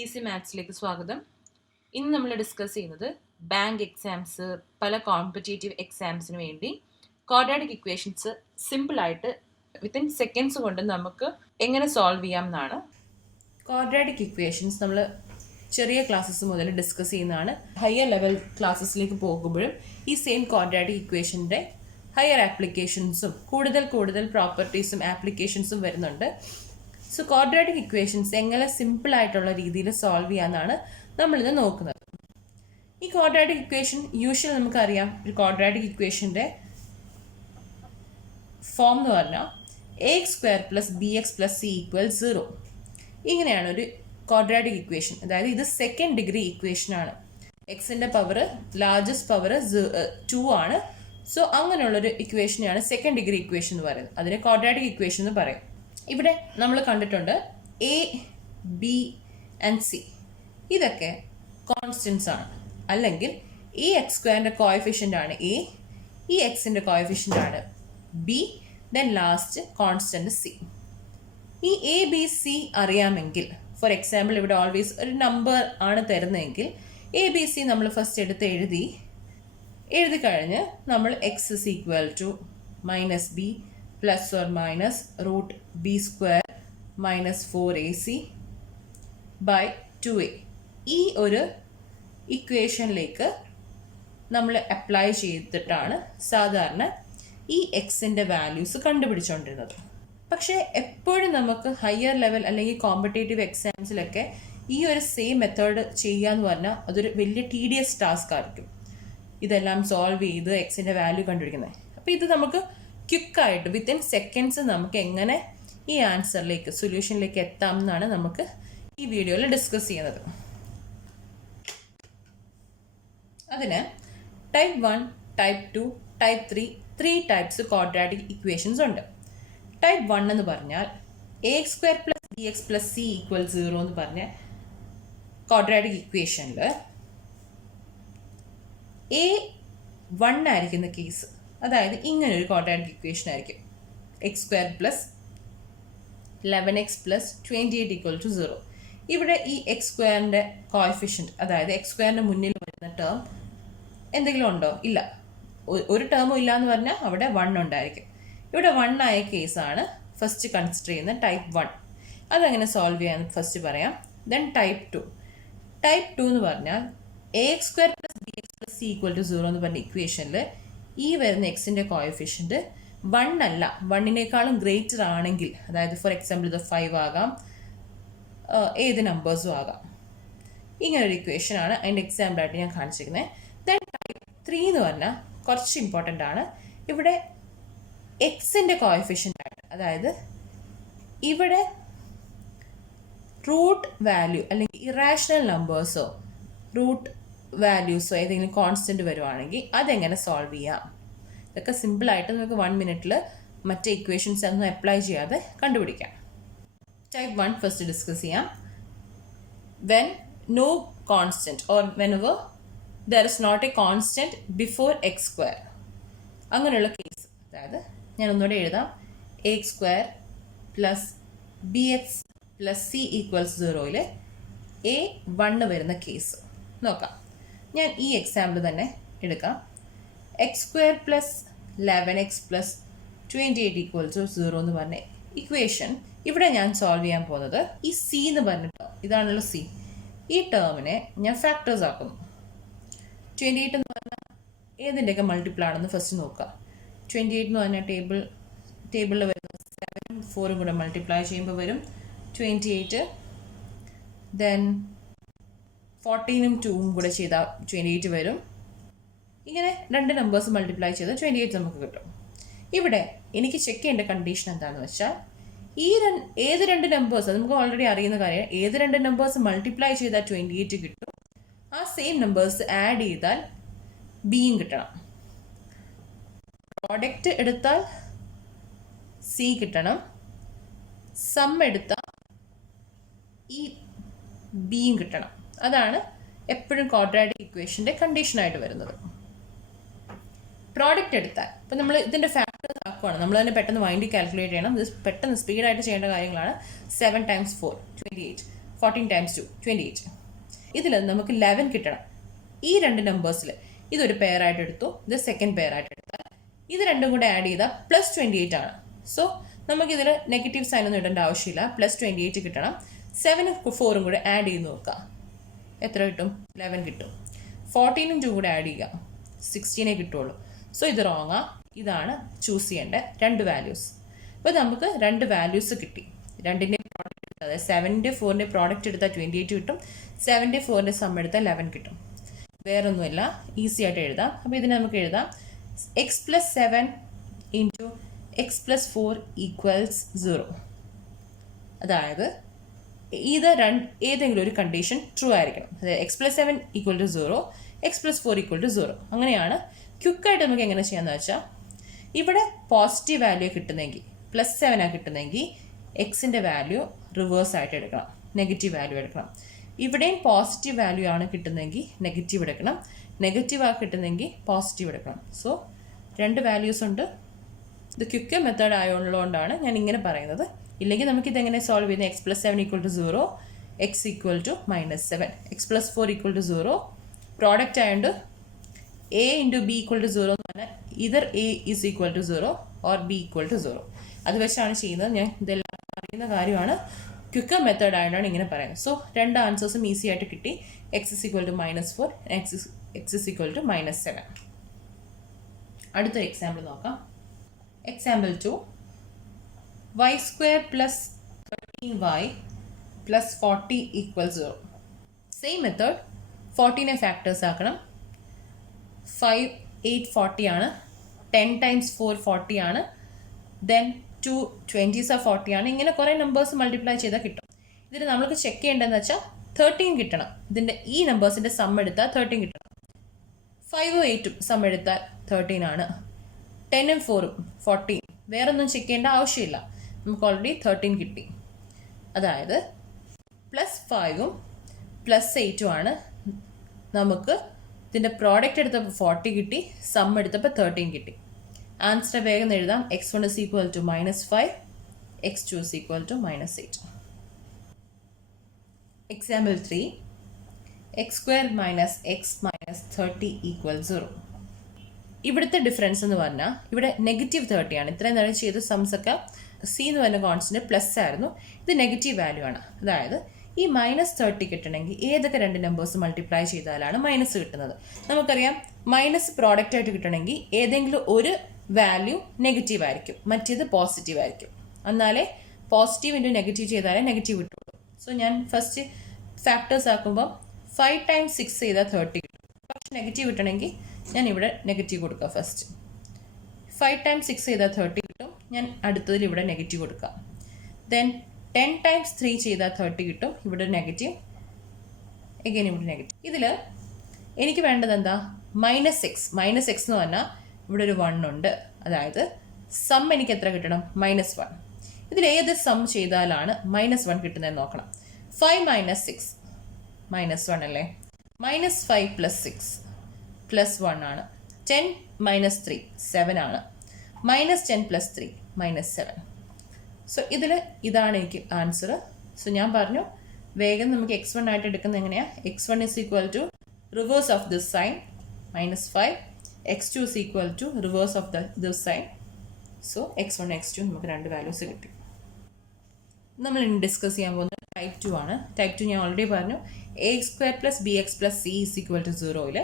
Easy മാത്സിലേക്ക് സ്വാഗതം. ഇന്ന് നമ്മൾ ഡിസ്കസ് ചെയ്യുന്നത് ബാങ്ക് എക്സാംസ്, പല കോമ്പറ്റേറ്റീവ് എക്സാംസിന് വേണ്ടി ക്വാഡ്രാറ്റിക് ഇക്വേഷൻസ് സിമ്പിളായിട്ട് വിത്തിൻ സെക്കൻഡ്സ് കൊണ്ട് നമുക്ക് എങ്ങനെ സോൾവ് ചെയ്യാം എന്നാണ്. ക്വാഡ്രാറ്റിക് ഇക്വേഷൻസ് നമ്മൾ ചെറിയ ക്ലാസ്സസ് മുതൽ ഡിസ്കസ് ചെയ്യുന്നതാണ്. ഹയർ ലെവൽ ക്ലാസ്സസിലേക്ക് പോകുമ്പോഴും ഈ സെയിം ക്വാഡ്രാറ്റിക് ഇക്വേഷൻ്റെ ഹയർ ആപ്ലിക്കേഷൻസും കൂടുതൽ പ്രോപ്പർട്ടീസും ആപ്ലിക്കേഷൻസും വരുന്നുണ്ട്. സോ ക്വാഡ്രാറ്റിക് ഇക്വേഷൻസ് എങ്ങനെ സിമ്പിളായിട്ടുള്ള രീതിയിൽ സോൾവ് ചെയ്യാമെന്നാണ് നമ്മളിത് നോക്കുന്നത്. ഈ ക്വാഡ്രാറ്റിക് ഇക്വേഷൻ യൂഷ്വൽ നമുക്കറിയാം, ഒരു ക്വാഡ്രാറ്റിക് ഇക്വേഷൻ്റെ ഫോം എന്ന് പറഞ്ഞാൽ ax² + bx + c = 0. ഇങ്ങനെയാണ് ഒരു ക്വാഡ്രാറ്റിക് ഇക്വേഷൻ. അതായത് ഇത് സെക്കൻഡ് ഡിഗ്രി ഇക്വേഷനാണ്. എക്സിൻ്റെ പവർ ലാർജസ്റ്റ് പവർ 2 ആണ്. സോ അങ്ങനെയുള്ളൊരു ഇക്വേഷനെയാണ് സെക്കൻഡ് ഡിഗ്രി ഇക്വേഷൻ എന്ന് പറയുന്നത്. അതിനെ ക്വാഡ്രാറ്റിക് ഇക്വേഷൻ എന്ന് പറയും. ഇവിടെ നമ്മൾ കണ്ടിട്ടുണ്ട് എ, ബി ആൻഡ് സി ഇതൊക്കെ കോൺസ്റ്റൻസ് ആണ്. അല്ലെങ്കിൽ ഈ x² കോഎഫിഷ്യൻ്റ് ആണ് എ, ഈ എക്സിൻ്റെ കോഎഫിഷ്യൻ്റ് ആണ് B, then last constant C. ഈ എ ബി സി അറിയാമെങ്കിൽ, ഫോർ എക്സാമ്പിൾ ഇവിടെ ഓൾവേസ് ഒരു നമ്പർ ആണ് തരുന്നതെങ്കിൽ എ ബി സി നമ്മൾ ഫസ്റ്റ് എടുത്ത് എഴുതി കഴിഞ്ഞ് നമ്മൾ X is equal to -b ± √b² - 4ac / 2a ഈ ഒരു ഇക്വേഷനിലേക്ക് നമ്മൾ അപ്ലൈ ചെയ്തിട്ടാണ് സാധാരണ ഈ എക്സിൻ്റെ വാല്യൂസ് കണ്ടുപിടിച്ചുകൊണ്ടിരുന്നത്. പക്ഷേ എപ്പോഴും നമുക്ക് ഹയർ ലെവൽ അല്ലെങ്കിൽ കോമ്പറ്റേറ്റീവ് എക്സാംസിലൊക്കെ ഈ ഒരു സെയിം മെത്തേഡ് ചെയ്യാന്ന് പറഞ്ഞാൽ അതൊരു വലിയ tedious ടാസ്ക് ആയിരിക്കും. ഇതെല്ലാം സോൾവ് ചെയ്ത് എക്സിൻ്റെ വാല്യൂ കണ്ടുപിടിക്കുന്നത്. അപ്പോൾ ഇത് നമുക്ക് ക്വിക്കായിട്ട് വിത്തിൻ സെക്കൻഡ്സ് നമുക്ക് എങ്ങനെ ഈ ആൻസറിലേക്ക്, സൊല്യൂഷനിലേക്ക് എത്താം എന്നാണ് നമുക്ക് ഈ വീഡിയോയിൽ ഡിസ്കസ് ചെയ്യുന്നത്. അതിന് type 1, type 2, type 3 types quadratic equations ഉണ്ട്. ടൈപ്പ് 1 എന്ന് പറഞ്ഞാൽ ax² + bx + c = 0 എന്ന് പറഞ്ഞ ക്വാഡ്രാറ്റിക് ഇക്വേഷനിൽ A1 ആയിരിക്കുന്ന കേസ്, അതായത് ഇങ്ങനൊരു ക്വാഡ്രാറ്റിക് ഇക്വേഷൻ ആയിരിക്കും. x² + 11x + 28 = 0. ഇവിടെ ഈ x² കോഎഫിഷ്യൻറ്റ്, അതായത് x² മുന്നിൽ വരുന്ന ടേം എന്തെങ്കിലും ഉണ്ടോ? ഇല്ല. ഒരു ടേമും ഇല്ല എന്ന് പറഞ്ഞാൽ അവിടെ 1 ഉണ്ടായിരിക്കും. ഇവിടെ 1 ആയ കേസാണ് ഫസ്റ്റ് കൺസിഡർ ചെയ്യുന്ന ടൈപ്പ് 1. അതെങ്ങനെ സോൾവ് ചെയ്യാമെന്ന് ഫസ്റ്റ് പറയാം. Then type 2. ടൈപ്പ് 2 എന്ന് പറഞ്ഞാൽ ax² + bx + c = 0 എന്ന് പറഞ്ഞ ഇക്വേഷനിൽ ഈ വരുന്ന എക്സിൻ്റെ കോഎഫിഷ്യൻറ്റ് 1 അല്ല, 1-നേക്കാളും ഗ്രേറ്റർ ആണെങ്കിൽ, അതായത് ഫോർ എക്സാമ്പിൾ ഇത് 5 ആകാം, ഏത് നമ്പേഴ്സും ആകാം. ഇങ്ങനൊരു ഇക്വേഷനാണ് അതിൻ്റെ എക്സാമ്പിളായിട്ട് ഞാൻ കാണിച്ചിരിക്കുന്നത്. ദെൻ ടൈപ്പ് 3 എന്ന് പറഞ്ഞാൽ കുറച്ച് ഇമ്പോർട്ടൻ്റ് ആണ്. ഇവിടെ എക്സിൻ്റെ കോഎഫിഷ്യൻ്റ് ആണ്, അതായത് ഇവിടെ റൂട്ട് വാല്യൂ അല്ലെങ്കിൽ ഇറാഷണൽ നമ്പേഴ്സോ റൂട്ട് വാല്യൂസോ ഏതെങ്കിലും കോൺസ്റ്റൻറ്റ് വരുവാണെങ്കിൽ അതെങ്ങനെ സോൾവ് ചെയ്യാം. ഇതൊക്കെ സിമ്പിളായിട്ട് നമുക്ക് 1 മിനിറ്റിൽ മറ്റേ ഇക്വേഷൻസ് ഒന്നും അപ്ലൈ ചെയ്യാതെ കണ്ടുപിടിക്കാം. ടൈപ്പ് 1 ഫസ്റ്റ് ഡിസ്കസ് ചെയ്യാം. When no constant or whenever there is not a constant before x², അങ്ങനെയുള്ള കേസ്, അതായത് ഞാൻ ഒന്നുകൂടെ എഴുതാം, ax² + bx + c = 0യിൽ a1 വരുന്ന കേസ് നോക്കാം. ഞാൻ ഈ എക്സാമ്പിൾ തന്നെ എടുക്കാം. x² + 11x + 28 = 0 എന്ന് പറഞ്ഞ ഇക്വേഷൻ ഇവിടെ ഞാൻ സോൾവ് ചെയ്യാൻ പോകുന്നത് ഈ സി എന്ന് പറഞ്ഞ ടേം, ഇതാണല്ലോ സി, ഈ ടേമിനെ ഞാൻ ഫാക്ടേഴ്സ് ആക്കുന്നു. 28 എന്ന് പറഞ്ഞാൽ ഏതിൻ്റെയൊക്കെ മൾട്ടിപ്പിൾ ആണെന്ന് ഫസ്റ്റ് നോക്കുക. 28 എന്ന് പറഞ്ഞാൽ ടേബിളിൽ വരുന്ന 7ഉം 4ഉം കൂടെ മൾട്ടിപ്ലൈ ചെയ്യുമ്പോൾ വരും 28. ദെൻ 14ഉം 2ഉം കൂടെ ചെയ്താൽ 28 വരും. ഇങ്ങനെ രണ്ട് നമ്പേഴ്സ് മൾട്ടിപ്ലൈ ചെയ്ത് 28 നമുക്ക് കിട്ടും. ഇവിടെ എനിക്ക് ചെക്ക് ചെയ്യേണ്ട കണ്ടീഷൻ എന്താണെന്ന് വെച്ചാൽ ഏത് രണ്ട് നമ്പേഴ്സ്, അത് നമുക്ക് ഓൾറെഡി അറിയുന്ന കാര്യം, ഏത് രണ്ട് നമ്പേഴ്സ് മൾട്ടിപ്ലൈ ചെയ്താൽ 28 കിട്ടും, ആ സെയിം നമ്പേഴ്സ് ആഡ് ചെയ്താൽ ബിയും കിട്ടണം. പ്രോഡക്റ്റ് എടുത്താൽ സി കിട്ടണം, സം എടുത്താൽ ഈ ബിയും കിട്ടണം. അതാണ് എപ്പോഴും ക്വാഡ്രാറ്റിക് ഇക്വേഷൻ്റെ കണ്ടീഷനായിട്ട് വരുന്നത്. പ്രോഡക്റ്റ് എടുത്താൽ, ഇപ്പം നമ്മൾ ഇതിൻ്റെ ഫാക്ടേഴ്സ് ആക്കുവാണ്, നമ്മൾ തന്നെ പെട്ടെന്ന് മൈൻഡിൽ കാൽക്കുലേറ്റ് ചെയ്യണം. ഇത് പെട്ടെന്ന് സ്പീഡായിട്ട് ചെയ്യേണ്ട കാര്യങ്ങളാണ്. 7 × 4 28, 14 times 2 28. ഇതിൽ നമുക്ക് 11 കിട്ടണം. ഈ രണ്ട് നമ്പേഴ്സിൽ ഇതൊരു പെയർ ആയിട്ട് എടുത്തു, ഇത് സെക്കൻഡ് പെയർ ആയിട്ട് എടുത്താൽ ഇത് രണ്ടും കൂടെ ആഡ് ചെയ്താൽ പ്ലസ് 28 ആണ്. സോ നമുക്കിതിൽ നെഗറ്റീവ് സൈൻ ഒന്നും ഇടേണ്ട ആവശ്യമില്ല. പ്ലസ് 28 കിട്ടണം. 7ഉം 4ഉം കൂടെ ആഡ് ചെയ്ത് നോക്കാം. എത്ര കിട്ടും? 11 കിട്ടും. 14ഉം 2 കൂടെ ആഡ് ചെയ്യുക, 16 കിട്ടുള്ളൂ. സോ ഇത് റോങ്ങാ. ഇതാണ് ചൂസ് ചെയ്യേണ്ട രണ്ട് വാല്യൂസ്. അപ്പോൾ നമുക്ക് രണ്ട് വാല്യൂസ് കിട്ടി. രണ്ടിൻ്റെ പ്രോഡക്റ്റ് എടുത്താൽ, അതായത് 7ൻ്റെ 4ൻ്റെ പ്രോഡക്റ്റ് എടുത്താൽ 28 കിട്ടും, 7ൻ്റെ 4ൻ്റെ സം എടുത്താൽ 11 കിട്ടും. വേറൊന്നുമില്ല, ഈസി ആയിട്ട് എഴുതാം. അപ്പോൾ ഇതിന് നമുക്ക് എഴുതാം X plus 7 into X plus 4 equals 0. അതായത് ഇത് ഏതെങ്കിലും ഒരു കണ്ടീഷൻ ട്രൂ ആയിരിക്കണം. അതായത് X plus 7 equal to 0, X plus 4 equal to 0. അങ്ങനെയാണ്. ക്വിക്കായിട്ട് നമുക്ക് എങ്ങനെ ചെയ്യാമെന്ന് വെച്ചാൽ, ഇവിടെ പോസിറ്റീവ് വാല്യൂ കിട്ടുന്നെങ്കിൽ, പ്ലസ് 7 ആണ് കിട്ടുന്നെങ്കിൽ എക്സിൻ്റെ വാല്യൂ റിവേഴ്സ് ആയിട്ട് എടുക്കണം, നെഗറ്റീവ് വാല്യൂ എടുക്കണം. ഇവിടെയും പോസിറ്റീവ് വാല്യൂ ആണ് കിട്ടുന്നെങ്കിൽ നെഗറ്റീവ് എടുക്കണം, നെഗറ്റീവ് ആണ് കിട്ടുന്നെങ്കിൽ പോസിറ്റീവ് എടുക്കണം. സോ രണ്ട് വാല്യൂസ് ഉണ്ട്. ഇത് ക്വിക്ക് മെത്തേഡ് ആയതുകൊണ്ടാണ് ഞാൻ ഇങ്ങനെ പറയുന്നത്. ഇല്ലെങ്കിൽ നമുക്കിതെങ്ങനെ സോൾവ് ചെയ്യുന്നത്? X plus 7 equal to 0, x equal to -7, x plus 4 equal to 0. Product ആയതുകൊണ്ട് a into b equal to 0 എന്ന് പറഞ്ഞാൽ either a is equal to 0 or b equal to 0. അത് വെച്ചാണ് ചെയ്യുന്നത്. ഞാൻ ഇതെല്ലാം അറിയുന്ന കാര്യമാണ്. ക്വിക്കർ മെത്തേഡ് ആയതുകൊണ്ടാണ് ഇങ്ങനെ പറയുന്നത്. സോ രണ്ട് ആൻസേഴ്സും ഈസി ആയിട്ട് കിട്ടി. X is equal to -4, x is equal to -7. അടുത്തൊരു എക്സാമ്പിൾ നോക്കാം. Example 2, y square plus 13y plus 40 equals 0. Same method. 14നെ ഫാക്ടേഴ്സ് ആക്കണം. 5, 8, 40 ആണ്. 10 times 4 40 ആണ്. ദെൻ 2 20s 40 ആണ്. ഇങ്ങനെ കുറേ നമ്പേഴ്സ് മൾട്ടിപ്ലൈ ചെയ്താൽ കിട്ടും. ഇതിൽ നമ്മൾക്ക് ചെക്ക് ചെയ്യേണ്ടതെന്ന് വെച്ചാൽ 13 കിട്ടണം. ഇതിൻ്റെ ഈ നമ്പേഴ്സിൻ്റെ സം എടുത്താൽ 13 കിട്ടണം. 5ഉം 8ഉം സം എടുത്താൽ 13 ആണ്. 10ഉം 4ഉം 14. വേറൊന്നും ചെക്ക് ചെയ്യേണ്ട ആവശ്യമില്ല. നമുക്ക് ഓൾറെഡി 13 കിട്ടി. അതായത് പ്ലസ് 5ഉം പ്ലസ് 8ഉം ആണ്. നമുക്ക് ഇതിൻ്റെ പ്രോഡക്റ്റ് എടുത്തപ്പോൾ 40 കിട്ടി, സം എടുത്തപ്പോൾ 13 കിട്ടി. ആൻസർ വേഗം എഴുതാം. x1 is equal to -5, x2 is equal to -8. Example 3, x square minus x minus 30 equals 0. ഇവിടുത്തെ ഡിഫറൻസ് എന്ന് പറഞ്ഞാൽ ഇവിടെ -30 ആണ്. ഇത്രയും നേരം ചെയ്ത സംസ് ഒക്കെ സി എന്ന് പറഞ്ഞ കോൺസ്റ്റന്റ് പ്ലസ് ആയിരുന്നു. ഇത് നെഗറ്റീവ് വാല്യൂ ആണ്. അതായത് ഈ -30 കിട്ടണമെങ്കിൽ ഏതൊക്കെ രണ്ട് നമ്പേഴ്സ് മൾട്ടിപ്ലൈ ചെയ്താലാണ് മൈനസ് കിട്ടുന്നത്? നമുക്കറിയാം, മൈനസ് പ്രോഡക്റ്റ് ആയിട്ട് കിട്ടണമെങ്കിൽ ഏതെങ്കിലും ഒരു വാല്യൂ നെഗറ്റീവ് ആയിരിക്കും, മറ്റേത് പോസിറ്റീവ് ആയിരിക്കും. എന്നാലേ പോസിറ്റീവ് ഇൻറ്റു നെഗറ്റീവ് ചെയ്താലേ നെഗറ്റീവ് കിട്ടുള്ളൂ. സോ ഞാൻ ഫസ്റ്റ് ഫാക്ടേഴ്സ് ആക്കുമ്പോൾ 5 times 6 ചെയ്താൽ 30 കിട്ടും. പക്ഷെ നെഗറ്റീവ് കിട്ടണമെങ്കിൽ ഞാൻ ഇവിടെ നെഗറ്റീവ് കൊടുക്കുക. ഫസ്റ്റ് 5 times 6 ചെയ്താൽ 30 കിട്ടും. ഞാൻ അടുത്തതിൽ ഇവിടെ നെഗറ്റീവ് കൊടുക്കാം. ദെൻ 10 times 3 ചെയ്താൽ 30 കിട്ടും. ഇവിടെ നെഗറ്റീവ്, എഗെയിൻ ഇവിടെ നെഗറ്റീവ്. ഇതിൽ എനിക്ക് വേണ്ടത് എന്താ? -x. -x എന്ന് പറഞ്ഞാൽ ഇവിടെ ഒരു 1 ഉണ്ട്. അതായത് സം എനിക്ക് എത്ര കിട്ടണം? -1. ഇതിൽ ഏത് സം ചെയ്താലാണ് -1 കിട്ടുന്നതെന്ന് നോക്കണം. 5 minus 6 -1 അല്ലേ? -5 plus 6 +1 ആണ്. 10 minus 3 7 ആണ്. -10 plus 3 -7. സോ ഇതിൽ ഇതാണ് എനിക്ക് ആൻസർ. സോ ഞാൻ പറഞ്ഞു വേഗം നമുക്ക് x1 ആയിട്ട് എടുക്കുന്നത് എങ്ങനെയാണ്? x1 is equal to reverse of this sign -5, x2 is equal to reverse of this sign. So x1 x2 നമുക്ക് രണ്ട് വാല്യൂസ് കിട്ടി. നമ്മൾ ഇനി ഡിസ്കസ് ചെയ്യാൻ പോകുന്നത് ടൈപ്പ് 2 ആണ്. ടൈപ്പ് 2 ഞാൻ ഓൾറെഡി പറഞ്ഞു. a² + bx + c is equal to 0ൽ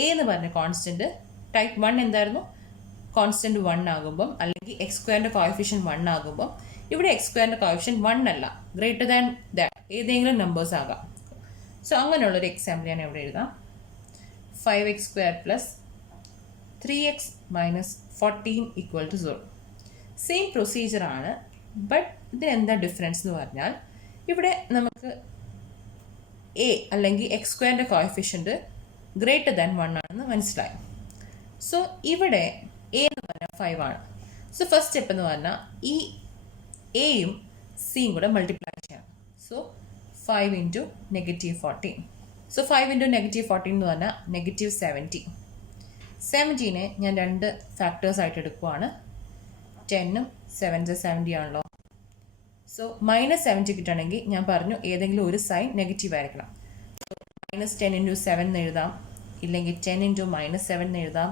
a എന്ന് പറഞ്ഞ കോൺസ്റ്റന്റ് ടൈപ്പ് 1 എന്തായിരുന്നു? കോൺസ്റ്റന്റ് 1 ആകുമ്പം, അല്ലെങ്കിൽ x² കോഎഫിഷ്യന്റ് 1 ആകുമ്പം, ഇവിടെ x² കോഎഫിഷ്യന്റ് 1 അല്ല, ഗ്രേറ്റർ ദാൻ ദാറ്റ് ഏതെങ്കിലും നമ്പേഴ്സ് ആകാം. സോ അങ്ങനെയുള്ളൊരു എക്സാമ്പിൾ ഞാൻ ഇവിടെ എഴുതാം. 5x² + 3x - 14 = 0. സെയിം പ്രൊസീജിയർ ആണ്. ബട്ട് ഇതിനെന്താ ഡിഫറൻസ് എന്ന് പറഞ്ഞാൽ, ഇവിടെ നമുക്ക് എ അല്ലെങ്കിൽ x² കോഎഫിഷ്യന്റ് ഗ്രേറ്റർ ദാൻ 1 ആണെന്ന് മനസ്സിലായി. സോ ഇവിടെ എ എന്ന് പറഞ്ഞാൽ 5 ആണ്. സോ ഫസ്റ്റ് സ്റ്റെപ്പ് എന്ന് പറഞ്ഞാൽ ഈ എയും സിയും കൂടെ മൾട്ടിപ്ലൈ ചെയ്യണം. സോ 5 × -14. സോ 5 × -14 എന്ന് പറഞ്ഞാൽ -70. 17നെ ഞാൻ രണ്ട് ഫാക്ടേഴ്സ് ആയിട്ട് എടുക്കുവാണ്. 10ഉം 7 70 ആണല്ലോ. സോ -70 കിട്ടണമെങ്കിൽ ഞാൻ പറഞ്ഞു ഏതെങ്കിലും ഒരു സൈൻ നെഗറ്റീവ് ആയിരിക്കണം. -10 × 7 എന്ന് എഴുതാം, ഇല്ലെങ്കിൽ 10 × -7 എന്ന് എഴുതാം.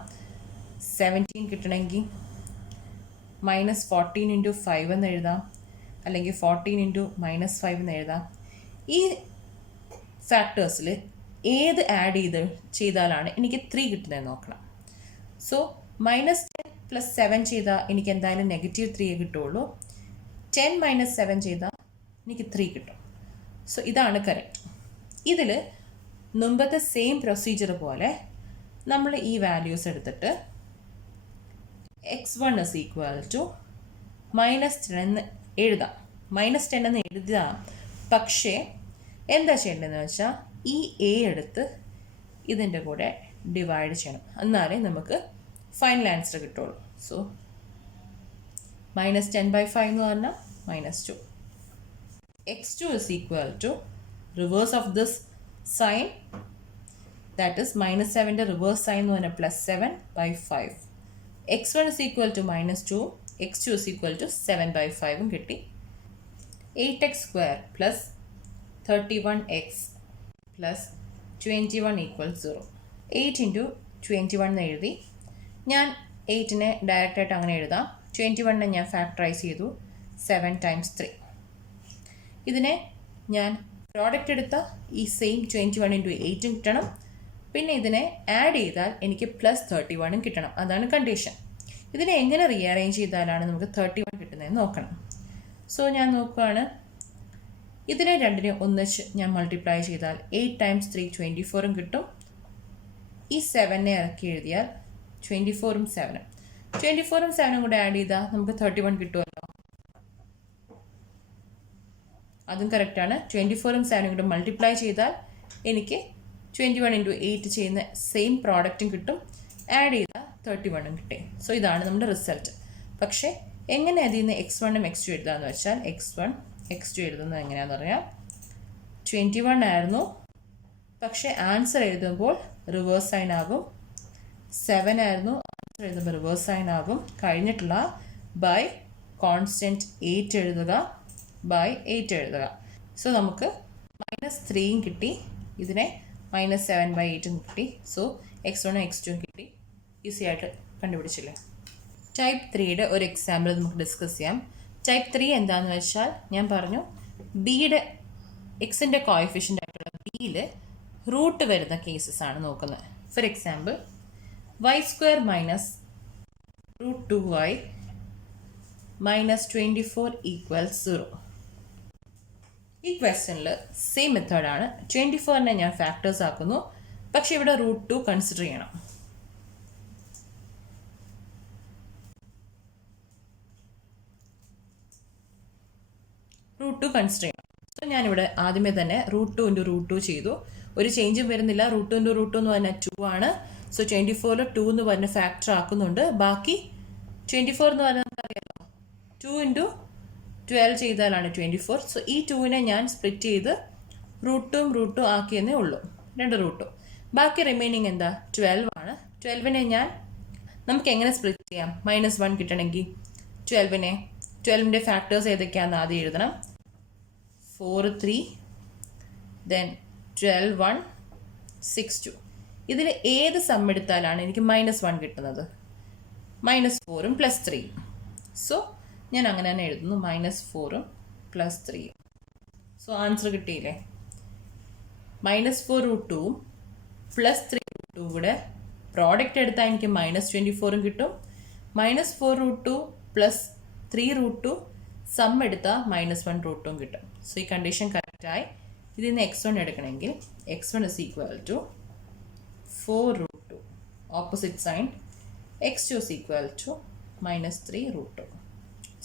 17 കിട്ടണമെങ്കിൽ -14 × 5 എന്ന് എഴുതാം, അല്ലെങ്കിൽ 14 × -5 എന്ന് എഴുതാം. ഈ ഫാക്ടേഴ്സിൽ ഏത് ആഡ് ചെയ്താലാണ് എനിക്ക് 3 കിട്ടുന്നതെന്ന് നോക്കണം. സോ -10 + 7 ചെയ്താൽ എനിക്ക് എന്തായാലും -3 കിട്ടുള്ളൂ. 10 - 7 ചെയ്താൽ എനിക്ക് 3 കിട്ടും. സോ ഇതാണ് കറക്റ്റ്. ഇതിൽ മുമ്പത്തെ സെയിം പ്രൊസീജിയർ പോലെ നമ്മൾ ഈ വാല്യൂസ് എടുത്തിട്ട് x1 = -10 എന്ന് എഴുതാം. -10 എന്ന് എഴുതാം. പക്ഷേ എന്താ ചെയ്യേണ്ടതെന്ന് വെച്ചാൽ ഈ a എടുത്ത് ഇതിൻ്റെ കൂടെ ഡിവൈഡ് ചെയ്യണം, എന്നാലേ നമുക്ക് ഫൈനൽ ആൻസർ കിട്ടുള്ളൂ. സോ -10/5 എന്ന് പറഞ്ഞാൽ -2. x2 = reverse of this sign, that is -7ൻ്റെ റിവേഴ്സ് സൈൻ എന്ന് പറഞ്ഞാൽ +7/5. x1 = -2, x2 = 7/5 കിട്ടി. 8x² + 31x + 21 = 0. 8 × 21 എന്ന് എഴുതി. ഞാൻ 8നെ ഡയറക്റ്റായിട്ട് അങ്ങനെ എഴുതാം. 21നെ ഞാൻ ഫാക്ടറൈസ് ചെയ്തു. 7 × 3. ഇതിനെ ഞാൻ പ്രോഡക്റ്റ് എടുത്ത ഈ സെയിം 21 × 8 കിട്ടണം. പിന്നെ ഇതിനെ ആഡ് ചെയ്താൽ എനിക്ക് +31 കിട്ടണം. അതാണ് കണ്ടീഷൻ. ഇതിനെ എങ്ങനെ റീഅറേഞ്ച് ചെയ്താലാണ് നമുക്ക് 31 കിട്ടുന്നതെന്ന് നോക്കണം. സോ ഞാൻ നോക്കുകയാണ്. ഇതിനെ രണ്ടിനെ ഒന്നിച്ച് ഞാൻ മൾട്ടിപ്ലൈ ചെയ്താൽ 8 × 3 24 കിട്ടും. ഈ 7നെ ഇറക്കി എഴുതിയാൽ 24 ഉം 7 ഉം 7 കൂടെ ആഡ് ചെയ്താൽ നമുക്ക് 31 കിട്ടുമല്ലോ. അതും കറക്റ്റാണ്. 24 ഉം 7 കൂടെ മൾട്ടിപ്ലൈ ചെയ്താൽ എനിക്ക് 21 × 8 ചെയ്യുന്ന സെയിം പ്രോഡക്റ്റും കിട്ടും. ആഡ് ചെയ്താൽ 31 കിട്ടി. സോ ഇതാണ് നമ്മുടെ റിസൾട്ട്. പക്ഷേ എങ്ങനെ അതിൽ നിന്ന് x1 ഉം x2 എഴുതാമെന്ന് വെച്ചാൽ x1 x2 എഴുതുന്നത് എങ്ങനെയാണെന്ന് പറയാം. 21 ആയിരുന്നു, പക്ഷേ ആൻസർ എഴുതുമ്പോൾ റിവേഴ്സ് സൈൻ ആകും. 7 ആയിരുന്നു, ആൻസർ എഴുതുമ്പോൾ റിവേഴ്സ് സൈൻ ആകും. കഴിഞ്ഞിട്ടുള്ള ബൈ കോൺസ്റ്റൻറ്റ് 8 എഴുതുക, ബൈ 8 എഴുതുക. സോ നമുക്ക് -3 കിട്ടി. ഇതിനെ -7/8 കിട്ടി. സോ x1 ഉം x2 കിട്ടി. ഈസി ആയിട്ട് കണ്ടുപിടിച്ചില്ലേ. ടൈപ്പ് 3യുടെ ഒരു എക്സാമ്പിൾ നമുക്ക് ഡിസ്കസ് ചെയ്യാം. ടൈപ്പ് 3 എന്താണെന്ന് വെച്ചാൽ ഞാൻ പറഞ്ഞു ബിയുടെ എക്സിൻ്റെ കോഎഫിഷ്യൻ്റ് ആയിട്ടുള്ള ബിയിൽ റൂട്ട് വരുന്ന കേസസ് ആണ് നോക്കുന്നത്. For example y² - √2y - 24 = 0. ഈ ക്വസ്റ്റ്യനിൽ സെയിം മെത്തേഡാണ്. 24നെ ഞാൻ ഫാക്ടേഴ്സ് ആക്കുന്നു, പക്ഷെ ഇവിടെ √2 കൺസിഡർ ചെയ്യണം. √2 കൺസിഡർ ചെയ്യണം. സോ ഞാനിവിടെ ആദ്യമേ തന്നെ √2 × √2 ചെയ്തു. ഒരു ചേഞ്ചും വരുന്നില്ല. √2 × √2 എന്ന് പറഞ്ഞാൽ 2 ആണ്. സോ 24 2 എന്ന് പറഞ്ഞ ഫാക്ടർ ആക്കുന്നുണ്ട്. ബാക്കി 24 എന്ന് പറഞ്ഞാൽ നമുക്കറിയാമല്ലോ 2 × 12 ചെയ്താലാണ് 24. സോ ഈ 2നെ ഞാൻ സ്പ്ലിറ്റ് ചെയ്ത് √2 ഉം √2 ആക്കിയെന്നേ ഉള്ളൂ, 2 √2. ബാക്കി റിമൈനിങ് എന്താ 12 ആണ്. 12നെ ഞാൻ നമുക്ക് എങ്ങനെ സ്പ്ലിറ്റ് ചെയ്യാം? -1 കിട്ടണമെങ്കിൽ 12ൻ്റെ ഫാക്ടേഴ്സ് ഏതൊക്കെയാണെന്ന് ആദ്യം എഴുതണം. 4 3, ദെൻ 12 1 6 2. ഇതിൽ ഏത് സം എടുത്താലാണ് എനിക്ക് -1 കിട്ടുന്നത്? -4 ഉം +3. സോ ഞാൻ അങ്ങനെ തന്നെ എഴുതുന്നു, -4 ഉം +3. സോ ആൻസർ കിട്ടിയില്ലേ? -4 √2 ഉം +3 √2 കൂടെ പ്രോഡക്റ്റ് എടുത്താൽ എനിക്ക് -24 ഉം കിട്ടും. -4 √2 +3 √2 സം എടുത്താൽ -1 √2 ഉം കിട്ടും. സോ ഈ കണ്ടീഷൻ കറക്റ്റായി. ഇതിൽ നിന്ന് x1 എടുക്കണമെങ്കിൽ x1 = 4 √2, opposite sign. x2 = -3 √2.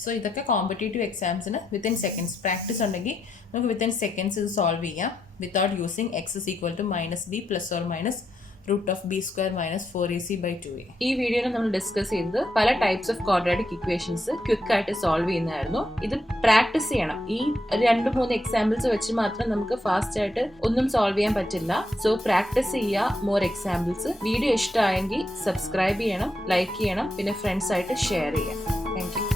So ഇതൊക്കെ കോമ്പറ്റേറ്റീവ് എക്സാംസിന് വിത്തിൻ സെക്കൻഡ്സ് പ്രാക്ടീസ് ഉണ്ടെങ്കിൽ നമുക്ക് വിത്തിൻ സെക്കൻഡ്സ് ഇത് സോൾവ് ചെയ്യാം without using x = -b ± √b² - 4ac/2a. ഈ വീഡിയോയിൽ നമ്മൾ ഡിസ്കസ് ചെയ്തത് പല types of quadratic equations quick ആയിട്ട് സോൾവ് ചെയ്യുന്നതായിരുന്നു. ഇത് പ്രാക്ടീസ് ചെയ്യണം. ഈ 2-3 എക്സാമ്പിൾസ് വെച്ച് മാത്രം നമുക്ക് ഫാസ്റ്റ് ആയിട്ട് ഒന്നും സോൾവ് ചെയ്യാൻ പറ്റില്ല. സോ പ്രാക്ടീസ് ചെയ്യുക, മോർ എക്സാമ്പിൾസ്. വീഡിയോ ഇഷ്ടമായെങ്കിൽ സബ്സ്ക്രൈബ് ചെയ്യണം, ലൈക്ക് ചെയ്യണം, പിന്നെ ഫ്രണ്ട്സ് ആയിട്ട് ഷെയർ ചെയ്യാം. Thank you.